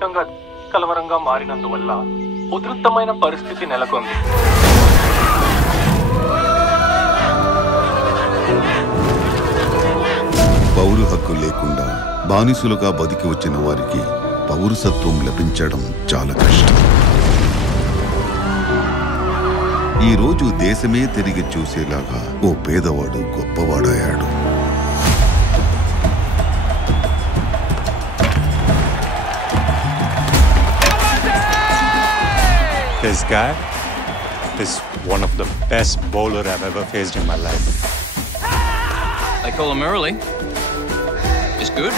స్థానికంగా కలవరంగా మారినందువల్ల ఉధృతమైన పరిస్థితి నెలకొంది. పౌర హక్కు లేకుండా బానిసులుగా బతికి వచ్చిన వారికి పౌరసత్వం లభించడం చాలా కష్టం. ఈ రోజు దేశమే తిరిగి చూసేలాగా ఓ పేదవాడు గొప్పవాడయ్యాడు. This guy is one of the best bowler I've ever faced in my life. They call him early. It's good.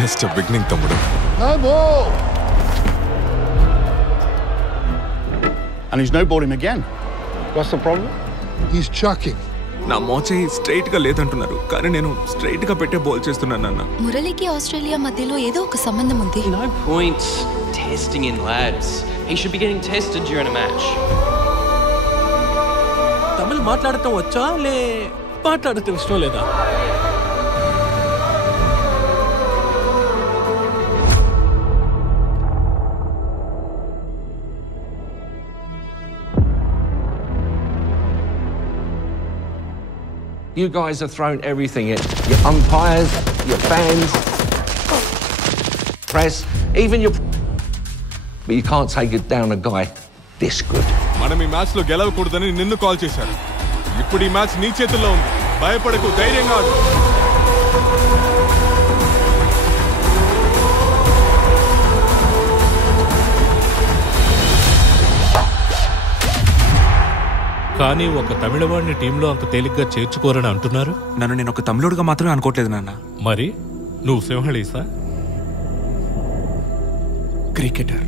Just a beginning, Tammudu. No more! And he's no bowled him again. What's the problem? He's chucking. నా మోచే straight గా లేదంటున్నారు, కానీ నేను straight గా పెట్టే bowl చేస్తున్నాను అన్న. మురళికి Australia మధ్యలో ఏదో ఒక సంబంధం ఉంది. No point testing in lads. He should be getting tested during a match. Tamil మాట్లాడటం వచ్చా లే మాట్లాడటం ఇష్టం లేదా? You guys have thrown everything at your umpires, your fans, press, even your... But you can't take it down a guy this good. మనం ఈ match లో గెలవకూడదని నిన్ను కాల్ చేశారు. ఇప్పుడు ఈ మ్యాచ్ నీ చేతుల్లో ఉంది. భయపడకు, ధైర్యంగా ఆడు. కానీ ఒక తమిళవాడిని టీంలో అంత తేలిగ్గా చేర్చుకోరని అంటున్నారు. నన్ను నేను ఒక తమిళుడిగా మాత్రమే అనుకోవట్లేదు నాన్న. మరి నువ్వు సింహళీసా? క్రికెటర్.